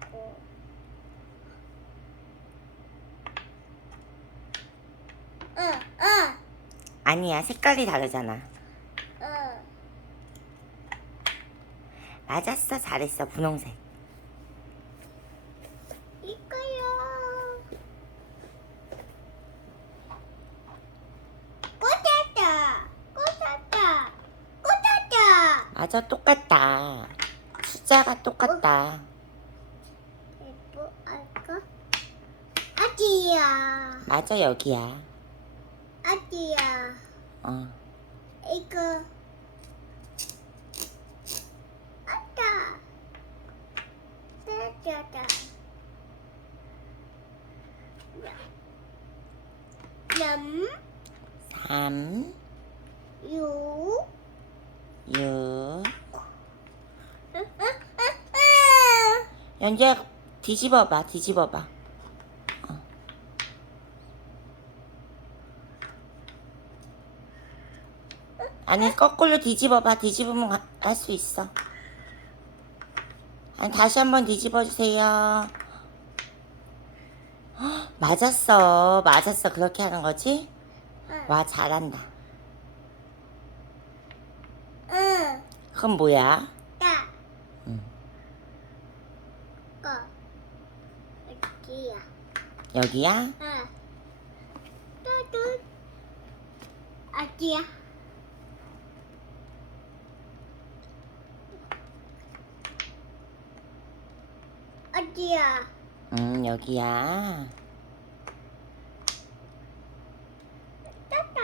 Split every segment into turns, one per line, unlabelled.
먹고 응, 응, 아니야, 색깔이 다르잖아.
응.
맞았어, 잘했어, 분홍색.
이거요. 꽂았다, 꽂았다, 꽂았다.
맞아, 똑같다. 숫자가 똑같다.
아기야.
맞아, 여기야.
아기야.
어.
이거. 아따. 짜자자. 남,
3,
유,
6. 연주야, 뒤집어봐, 뒤집어봐. 어. 아니, 거꾸로 뒤집어봐. 뒤집으면 할수 있어. 아니, 다시 한번 뒤집어 주세요. 헉, 맞았어. 맞았어. 그렇게 하는 거지? 와, 잘한다.
응,
그건 뭐야?
따,
응.
거, 아기야.
여기야?
응. 아기야. 아기야.
응, 여기야.
따따.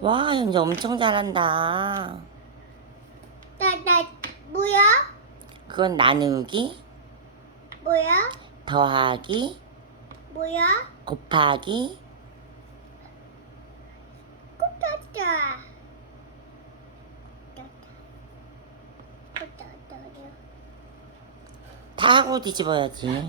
와, 연주 엄청 잘한다.
따따. 뭐야?
그건 나누기,
뭐야?
더하기,
뭐야?
곱하기.
꽂았다.
다 하고 뒤집어야지.